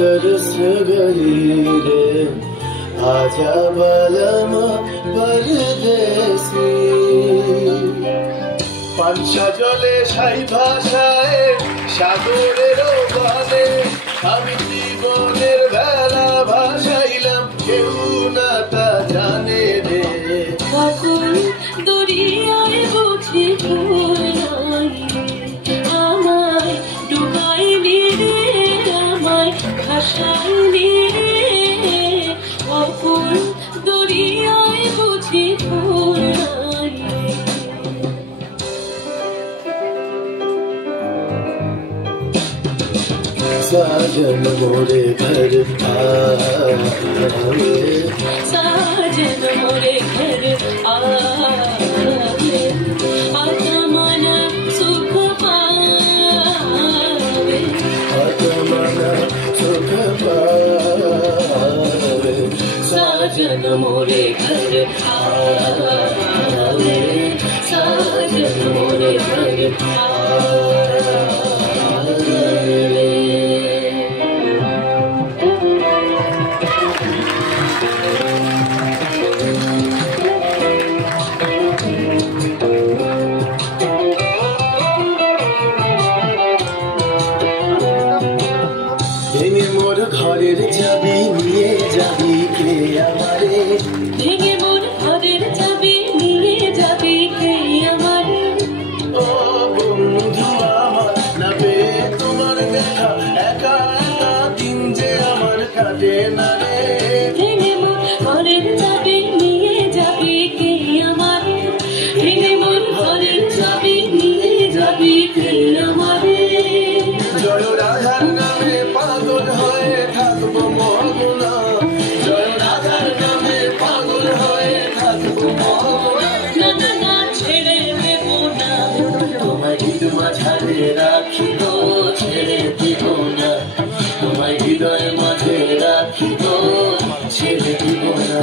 तरस गई रे आजा बालमा परदेसी পানসা জলে সাই ভাষায় সাগরের গানে আমি জীবনের বেলা ভাসাইলাম কেউ না তা জানে রে আকুল দরিয়ায় বুঝি ভুল নাই আমায় ডুবাইলি রে আমায় ভাসাইলি রে আকুল দরিয়ায় বুঝি ভুল নাই साजन मोरे घर आवे साजन मोरे घर आवे आत्मना सुख पावे आत्मना सुख पावे साजन मोरे घर आवे साजन मोरे घर आवे ভেঙে মোর ঘরের চাবি নিয়ে যাবি কে আমারে ভেঙে মোর ঘরের চাবি নিয়ে যাবি কে আমারে ও বন্ধু আমার না পেয়ে তোমার দেখা একা একা দিন যে আমার কাটে না রে ভেঙে মোর ঘরের চাবি নিয়ে যাবি কে আমারে ভেঙে মোর ঘরের চাবি নিয়ে যাবি কে আমারে জয় রাধার নামে পাগল হয়ে থাকবো মহগুনা জয় রাধার নামে পাগল হয়ে থাকবো মহগুনা না না না ছেড়ে দেব না তোমায় হৃদ মাঝারে রাখিব ছেড়ে দিব না তোমায় হৃদয় মাঝে রাখিব ছেড়ে দিব না